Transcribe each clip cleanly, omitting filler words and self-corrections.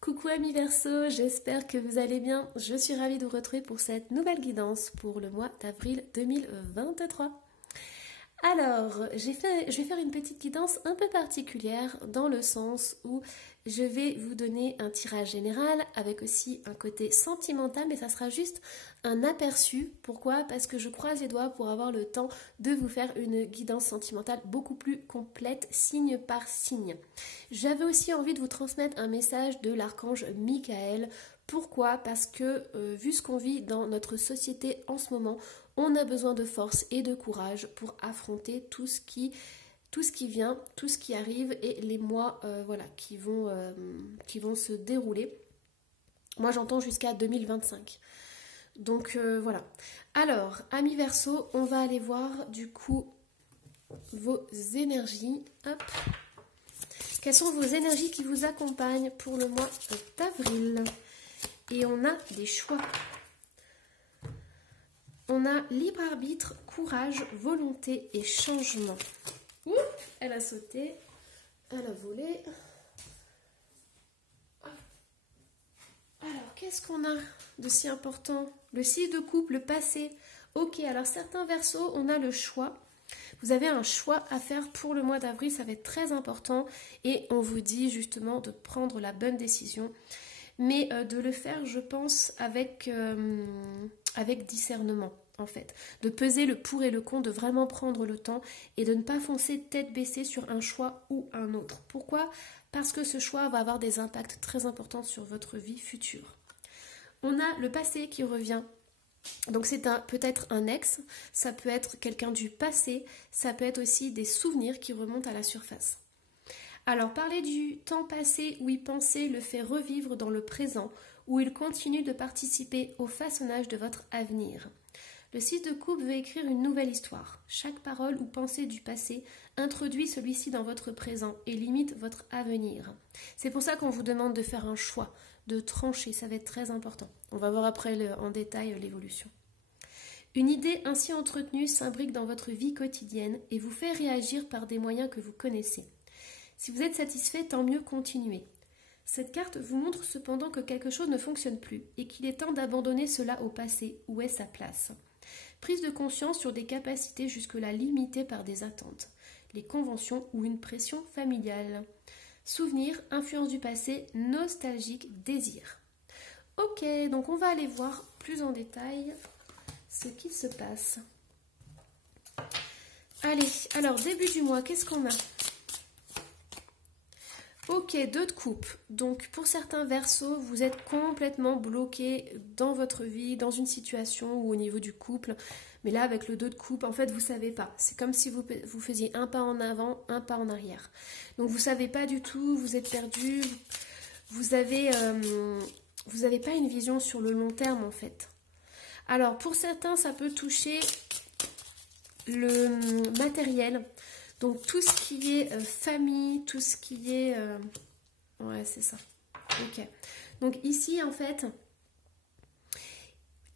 Coucou amis Verseau, j'espère que vous allez bien. Je suis ravie de vous retrouver pour cette nouvelle guidance pour le mois d'avril 2023. Alors, je vais faire une petite guidance un peu particulière dans le sens où je vais vous donner un tirage général avec aussi un côté sentimental, mais ça sera juste un aperçu. Pourquoi? Parce que je croise les doigts pour avoir le temps de vous faire une guidance sentimentale beaucoup plus complète, signe par signe. J'avais aussi envie de vous transmettre un message de l'archange Michael. Pourquoi? Parce que vu ce qu'on vit dans notre société en ce moment, on a besoin de force et de courage pour affronter tout ce qui vient, tout ce qui arrive et les mois qui vont se dérouler. Moi j'entends jusqu'à 2025. Donc voilà. Alors, amis Verseau, on va aller voir du coup vos énergies. Hop. Quelles sont vos énergies qui vous accompagnent pour le mois d'avril? Et on a des choix. On a libre arbitre, courage, volonté et changement. Ouh, elle a sauté, elle a volé. Alors, qu'est-ce qu'on a de si important? Le 6 de coupe, le passé. Ok, alors certains Verseaux, on a le choix. Vous avez un choix à faire pour le mois d'avril, ça va être très important. Et on vous dit justement de prendre la bonne décision. Mais de le faire, je pense, avec discernement, en fait. De peser le pour et le contre, de vraiment prendre le temps et de ne pas foncer tête baissée sur un choix ou un autre. Pourquoi? Parce que ce choix va avoir des impacts très importants sur votre vie future. On a le passé qui revient. Donc c'est peut-être un ex, ça peut être quelqu'un du passé, ça peut être aussi des souvenirs qui remontent à la surface. Alors, parler du temps passé ou y penser le fait revivre dans le présent, où il continue de participer au façonnage de votre avenir. Le 6 de coupe veut écrire une nouvelle histoire. Chaque parole ou pensée du passé introduit celui-ci dans votre présent et limite votre avenir. C'est pour ça qu'on vous demande de faire un choix, de trancher, ça va être très important. On va voir après en détail l'évolution. Une idée ainsi entretenue s'imbrique dans votre vie quotidienne et vous fait réagir par des moyens que vous connaissez. Si vous êtes satisfait, tant mieux, continuez. Cette carte vous montre cependant que quelque chose ne fonctionne plus et qu'il est temps d'abandonner cela au passé. Où est sa place? Prise de conscience sur des capacités jusque-là limitées par des attentes, les conventions ou une pression familiale. Souvenir, influence du passé, nostalgique, désir. Ok, donc on va aller voir plus en détail ce qui se passe. Allez, alors début du mois, qu'est-ce qu'on a? Ok, 2 de coupe. Donc pour certains Verseaux, vous êtes complètement bloqué dans votre vie, dans une situation ou au niveau du couple. Mais là, avec le 2 de coupe, en fait, vous ne savez pas. C'est comme si vous faisiez un pas en avant, un pas en arrière. Donc vous ne savez pas du tout, vous êtes perdu. Vous n'avez pas une vision sur le long terme, en fait. Alors pour certains, ça peut toucher le matériel. Donc tout ce qui est famille, tout ce qui est... Ouais, c'est ça. Ok. Donc ici, en fait,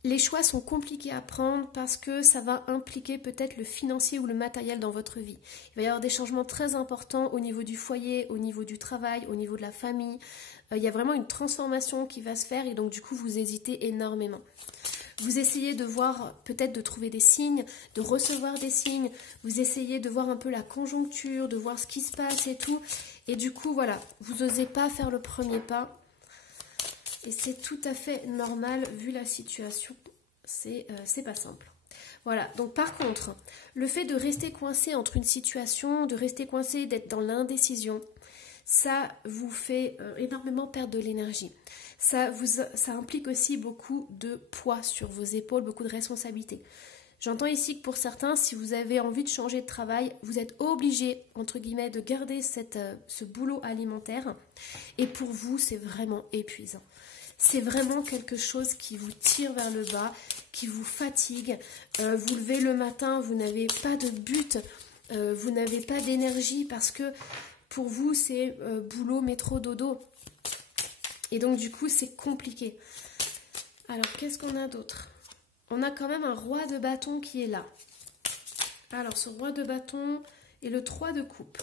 les choix sont compliqués à prendre parce que ça va impliquer peut-être le financier ou le matériel dans votre vie. Il va y avoir des changements très importants au niveau du foyer, au niveau du travail, au niveau de la famille. Il y a vraiment une transformation qui va se faire et donc du coup, vous hésitez énormément. Vous essayez de voir, peut-être de trouver des signes, de recevoir des signes. Vous essayez de voir un peu la conjoncture, de voir ce qui se passe et tout. Et du coup, voilà, vous n'osez pas faire le premier pas. Et c'est tout à fait normal vu la situation. C'est pas simple. Voilà, donc par contre, le fait de rester coincé entre une situation, de rester coincé, d'être dans l'indécision, ça vous fait énormément perdre de l'énergie. Ça implique aussi beaucoup de poids sur vos épaules, beaucoup de responsabilités. J'entends ici que pour certains, si vous avez envie de changer de travail, vous êtes obligé, entre guillemets, de garder ce boulot alimentaire. Et pour vous, c'est vraiment épuisant. C'est vraiment quelque chose qui vous tire vers le bas, qui vous fatigue. Vous levez le matin, vous n'avez pas de but, vous n'avez pas d'énergie parce que pour vous, c'est boulot, métro, dodo. Et donc, du coup, c'est compliqué. Alors, qu'est-ce qu'on a d'autre? On a quand même un roi de bâton qui est là. Alors, ce roi de bâton et le 3 de coupe.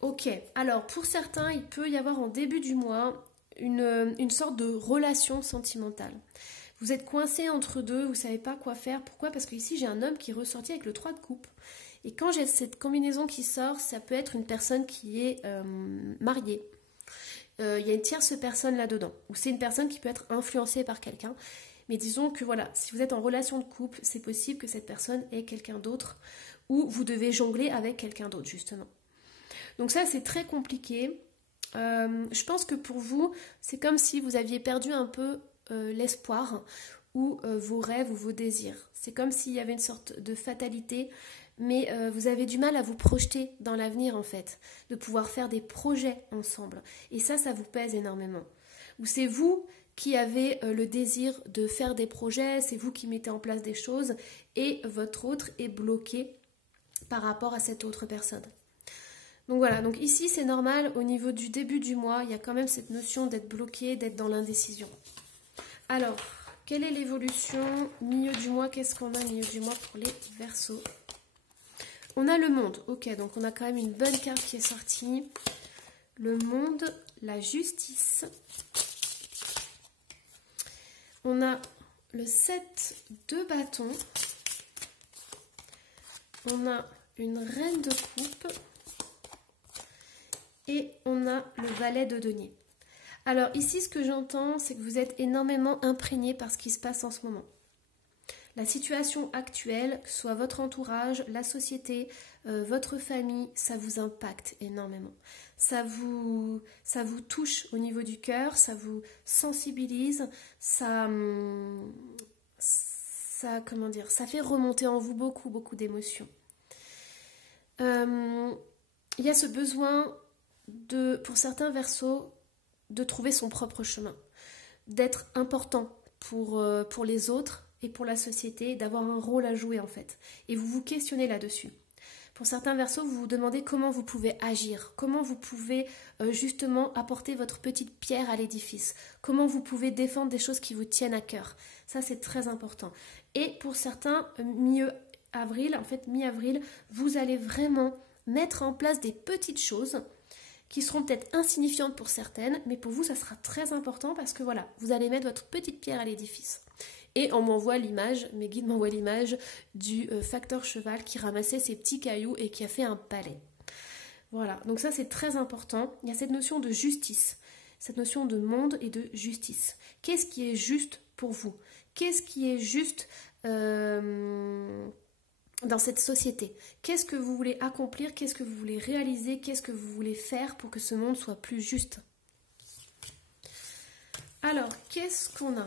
Ok, alors pour certains, il peut y avoir en début du mois une sorte de relation sentimentale. Vous êtes coincé entre deux, vous ne savez pas quoi faire. Pourquoi? Parce qu'ici j'ai un homme qui est ressorti avec le 3 de coupe. Et quand j'ai cette combinaison qui sort, ça peut être une personne qui est mariée. Il y a une tierce personne là-dedans. Ou c'est une personne qui peut être influencée par quelqu'un. Mais disons que voilà, si vous êtes en relation de couple, c'est possible que cette personne ait quelqu'un d'autre. Ou vous devez jongler avec quelqu'un d'autre justement. Donc ça c'est très compliqué. Je pense que pour vous, c'est comme si vous aviez perdu un peu l'espoir ou vos rêves ou vos désirs. C'est comme s'il y avait une sorte de fatalité, mais vous avez du mal à vous projeter dans l'avenir en fait, de pouvoir faire des projets ensemble. Et ça vous pèse énormément. Ou c'est vous qui avez le désir de faire des projets, c'est vous qui mettez en place des choses et votre autre est bloqué par rapport à cette autre personne. Donc voilà, donc ici c'est normal, au niveau du début du mois, il y a quand même cette notion d'être bloqué, d'être dans l'indécision. Alors, quelle est l'évolution milieu du mois? Qu'est-ce qu'on a milieu du mois pour les Verseaux? On a le monde, ok, donc on a quand même une bonne carte qui est sortie. Le monde, la justice. On a le 7 de bâton. On a une reine de coupe. Et on a le valet de denier. Alors ici, ce que j'entends, c'est que vous êtes énormément imprégné par ce qui se passe en ce moment. La situation actuelle, que ce soit votre entourage, la société, votre famille, ça vous impacte énormément. Ça vous touche au niveau du cœur, ça vous sensibilise, ça comment dire, ça fait remonter en vous beaucoup d'émotions. Il y a ce besoin pour certains Verseaux, de trouver son propre chemin, d'être important pour les autres et pour la société, d'avoir un rôle à jouer en fait. Et vous vous questionnez là-dessus. Pour certains Verseaux, vous vous demandez comment vous pouvez agir, comment vous pouvez justement apporter votre petite pierre à l'édifice, comment vous pouvez défendre des choses qui vous tiennent à cœur. Ça, c'est très important. Et pour certains, mi-avril, vous allez vraiment mettre en place des petites choses qui seront peut-être insignifiantes pour certaines, mais pour vous, ça sera très important parce que voilà, vous allez mettre votre petite pierre à l'édifice. Et on m'envoie l'image, mes guides m'envoient l'image du facteur cheval qui ramassait ses petits cailloux et qui a fait un palais. Voilà, donc ça c'est très important. Il y a cette notion de justice, cette notion de monde et de justice. Qu'est-ce qui est juste pour vous? Qu'est-ce qui est juste dans cette société? Qu'est-ce que vous voulez accomplir? Qu'est-ce que vous voulez réaliser? Qu'est-ce que vous voulez faire pour que ce monde soit plus juste? Alors, qu'est-ce qu'on a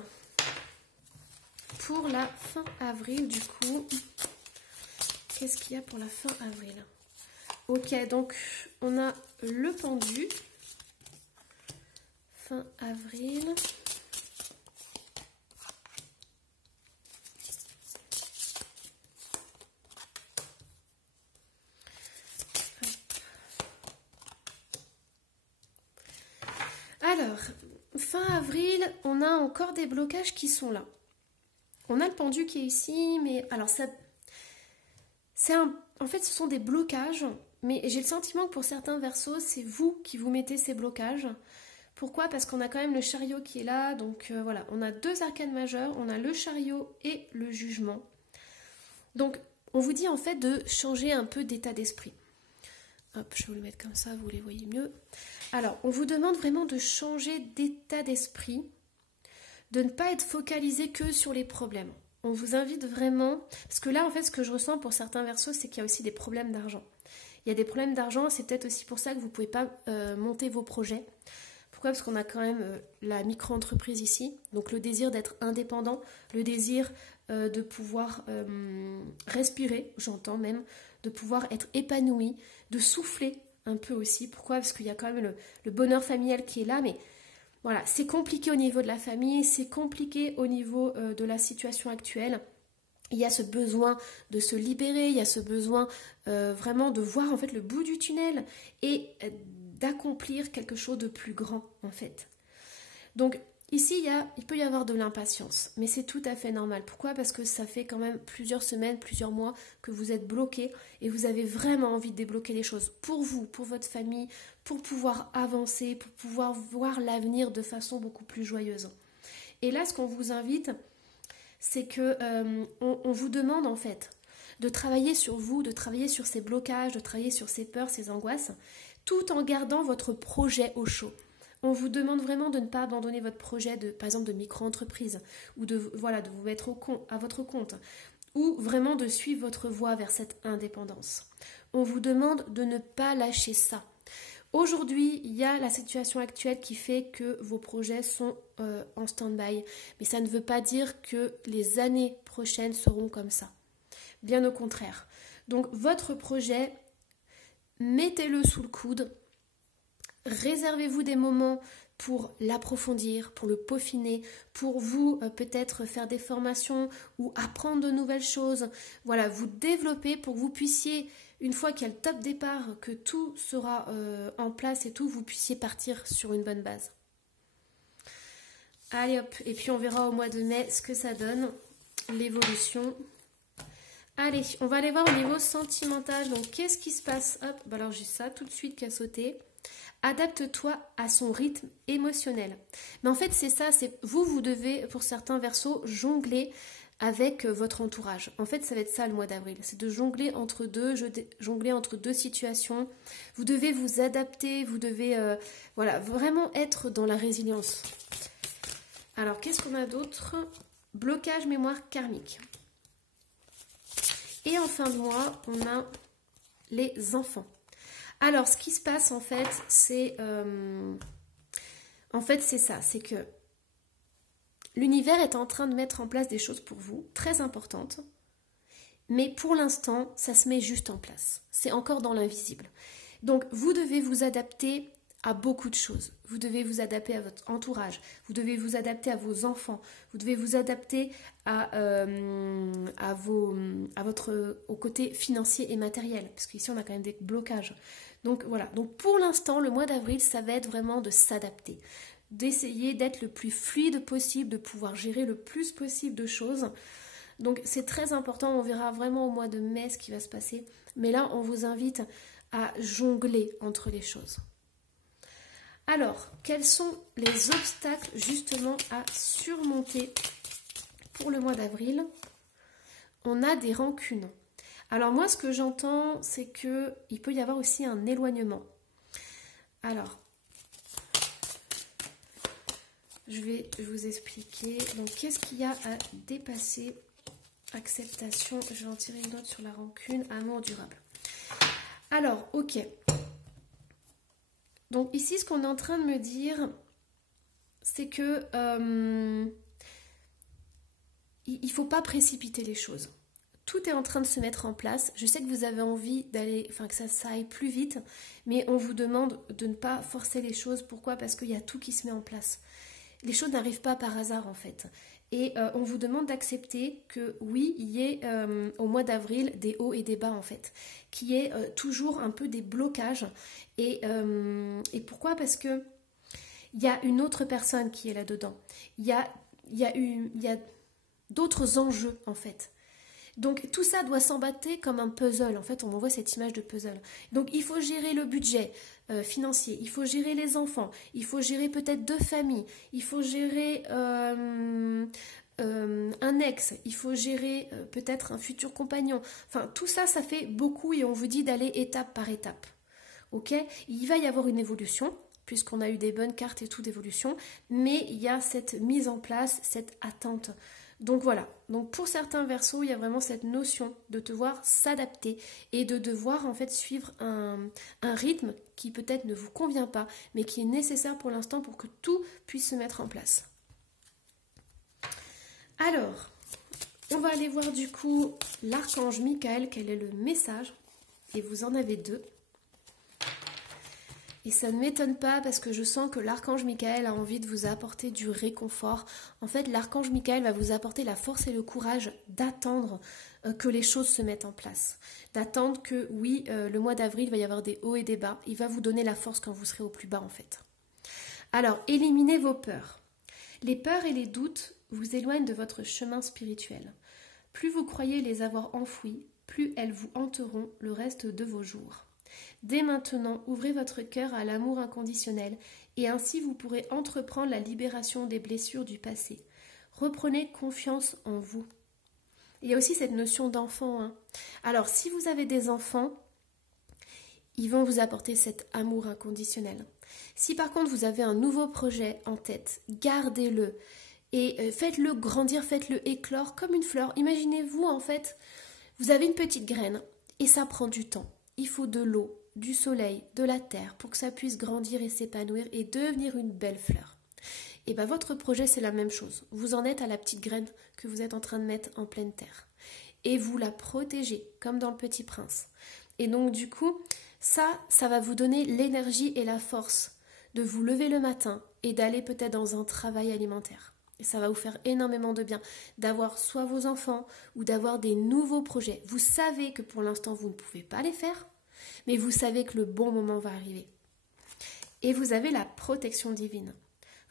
pour la fin avril du coup? Qu'est-ce qu'il y a pour la fin avril? Ok, donc on a le pendu. Fin avril. Alors, fin avril, on a encore des blocages qui sont là. On a le pendu qui est ici, mais alors ça, en fait, ce sont des blocages, mais j'ai le sentiment que pour certains Verseaux, c'est vous qui vous mettez ces blocages. Pourquoi? Parce qu'on a quand même le chariot qui est là, donc voilà, on a deux arcanes majeures, on a le chariot et le jugement. Donc, on vous dit en fait de changer un peu d'état d'esprit. Hop, je vais vous le mettre comme ça, vous les voyez mieux. Alors, on vous demande vraiment de changer d'état d'esprit, de ne pas être focalisé que sur les problèmes. On vous invite vraiment, parce que là, en fait, ce que je ressens pour certains Verseaux, c'est qu'il y a aussi des problèmes d'argent. Il y a des problèmes d'argent, c'est peut-être aussi pour ça que vous ne pouvez pas monter vos projets. Pourquoi? Parce qu'on a quand même la micro-entreprise ici, donc le désir d'être indépendant, le désir de pouvoir respirer, j'entends même, de pouvoir être épanoui, de souffler un peu aussi. Pourquoi? Parce qu'il y a quand même le bonheur familial qui est là, mais voilà, c'est compliqué au niveau de la famille, c'est compliqué au niveau de la situation actuelle. Il y a ce besoin de se libérer, il y a ce besoin vraiment de voir en fait le bout du tunnel et d'accomplir quelque chose de plus grand en fait. Donc Ici, il peut y avoir de l'impatience, mais c'est tout à fait normal. Pourquoi? Parce que ça fait quand même plusieurs semaines, plusieurs mois que vous êtes bloqué et vous avez vraiment envie de débloquer les choses pour vous, pour votre famille, pour pouvoir avancer, pour pouvoir voir l'avenir de façon beaucoup plus joyeuse. Et là, ce qu'on vous invite, c'est que on vous demande en fait de travailler sur vous, de travailler sur ces blocages, de travailler sur ces peurs, ces angoisses, tout en gardant votre projet au chaud. On vous demande vraiment de ne pas abandonner votre projet par exemple de micro-entreprise ou de vous mettre à votre compte ou vraiment de suivre votre voie vers cette indépendance. On vous demande de ne pas lâcher ça. Aujourd'hui, il y a la situation actuelle qui fait que vos projets sont en stand-by, mais ça ne veut pas dire que les années prochaines seront comme ça. Bien au contraire. Donc votre projet, mettez-le sous le coude. Réservez-vous des moments pour l'approfondir, pour le peaufiner, pour vous peut-être faire des formations ou apprendre de nouvelles choses. Voilà, vous développer pour que vous puissiez, une fois qu'il y a le top départ, que tout sera en place et tout, vous puissiez partir sur une bonne base. Allez hop, et puis on verra au mois de mai ce que ça donne, l'évolution. Allez, on va aller voir au niveau sentimental. Donc qu'est-ce qui se passe? Hop, bah alors j'ai ça tout de suite qui a sauté. Adapte-toi à son rythme émotionnel. Mais en fait, c'est ça, vous devez, pour certains versos, jongler avec votre entourage. En fait, ça va être ça le mois d'avril. C'est de jongler entre deux situations. Vous devez vous adapter, vous devez vraiment être dans la résilience. Alors, qu'est-ce qu'on a d'autre? Blocage mémoire karmique. Et en fin de mois, on a les enfants. Alors, ce qui se passe, en fait, c'est ça. C'est que l'univers est en train de mettre en place des choses pour vous, très importantes. Mais pour l'instant, ça se met juste en place. C'est encore dans l'invisible. Donc, vous devez vous adapter à beaucoup de choses. Vous devez vous adapter à votre entourage. Vous devez vous adapter à vos enfants. Vous devez vous adapter au côté financier et matériel. Parce qu'ici, on a quand même des blocages. Donc voilà, donc pour l'instant, le mois d'avril, ça va être vraiment de s'adapter, d'essayer d'être le plus fluide possible, de pouvoir gérer le plus possible de choses. Donc c'est très important, on verra vraiment au mois de mai ce qui va se passer. Mais là, on vous invite à jongler entre les choses. Alors, quels sont les obstacles justement à surmonter pour le mois d'avril? On a des rancunes. Alors moi, ce que j'entends, c'est qu'il peut y avoir aussi un éloignement. Alors, je vais vous expliquer. Donc, qu'est-ce qu'il y a à dépasser? Acceptation, je vais en tirer une note sur la rancune, amour durable. Alors, ok. Donc ici, ce qu'on est en train de me dire, c'est que il ne faut pas précipiter les choses. Tout est en train de se mettre en place. Je sais que vous avez envie que ça aille plus vite, mais on vous demande de ne pas forcer les choses. Pourquoi? Parce qu'il y a tout qui se met en place. Les choses n'arrivent pas par hasard en fait. Et on vous demande d'accepter que oui, il y ait au mois d'avril des hauts et des bas en fait. Qu'il y ait toujours un peu des blocages. Et pourquoi? Parce que il y a une autre personne qui est là-dedans. Il y a d'autres enjeux en fait. Donc tout ça doit s'embattre comme un puzzle. En fait, on m'envoie cette image de puzzle. Donc il faut gérer le budget financier, il faut gérer les enfants, il faut gérer peut-être deux familles, il faut gérer un ex, il faut gérer peut-être un futur compagnon. Enfin, tout ça, ça fait beaucoup et on vous dit d'aller étape par étape. Ok? Il va y avoir une évolution, puisqu'on a eu des bonnes cartes et tout d'évolution, mais il y a cette mise en place, cette attente. Donc voilà, donc pour certains versos, il y a vraiment cette notion de devoir s'adapter et de devoir en fait suivre un rythme qui peut-être ne vous convient pas, mais qui est nécessaire pour l'instant pour que tout puisse se mettre en place. Alors, on va aller voir du coup l'archange Michael, quel est le message, et vous en avez deux. Et ça ne m'étonne pas parce que je sens que l'archange Michael a envie de vous apporter du réconfort. En fait, l'archange Michael va vous apporter la force et le courage d'attendre que les choses se mettent en place. D'attendre que, oui, le mois d'avril, il va y avoir des hauts et des bas. Il va vous donner la force quand vous serez au plus bas, en fait. Alors, éliminez vos peurs. Les peurs et les doutes vous éloignent de votre chemin spirituel. Plus vous croyez les avoir enfouis, plus elles vous hanteront le reste de vos jours. Dès maintenant, ouvrez votre cœur à l'amour inconditionnel et ainsi vous pourrez entreprendre la libération des blessures du passé. Reprenez confiance en vous. Il y a aussi cette notion d'enfant, hein. Alors, si vous avez des enfants, ils vont vous apporter cet amour inconditionnel. Si par contre vous avez un nouveau projet en tête, gardez-le et faites-le grandir, faites-le éclore comme une fleur. Imaginez-vous en fait, vous avez une petite graine et ça prend du temps. Il faut de l'eau, du soleil, de la terre pour que ça puisse grandir et s'épanouir et devenir une belle fleur. Et bien votre projet c'est la même chose. Vous en êtes à la petite graine que vous êtes en train de mettre en pleine terre. Et vous la protégez comme dans le Petit Prince. Et donc du coup, ça va vous donner l'énergie et la force de vous lever le matin et d'aller peut-être dans un travail alimentaire. Et ça va vous faire énormément de bien d'avoir soit vos enfants ou d'avoir des nouveaux projets. Vous savez que pour l'instant vous ne pouvez pas les faire, mais vous savez que le bon moment va arriver. Et vous avez la protection divine.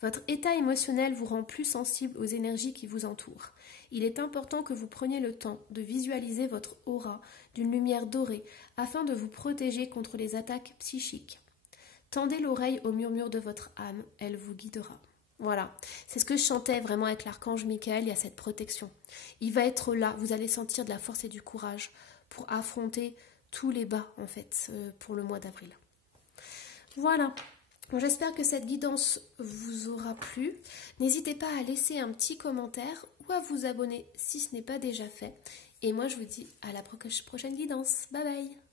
Votre état émotionnel vous rend plus sensible aux énergies qui vous entourent. Il est important que vous preniez le temps de visualiser votre aura d'une lumière dorée afin de vous protéger contre les attaques psychiques. Tendez l'oreille au murmure de votre âme, elle vous guidera. Voilà, c'est ce que je chantais vraiment avec l'archange Michael, il y a cette protection. Il va être là, vous allez sentir de la force et du courage pour affronter tous les bas en fait pour le mois d'avril. Voilà. Bon, j'espère que cette guidance vous aura plu. N'hésitez pas à laisser un petit commentaire ou à vous abonner si ce n'est pas déjà fait. Et moi, je vous dis à la prochaine guidance. Bye bye!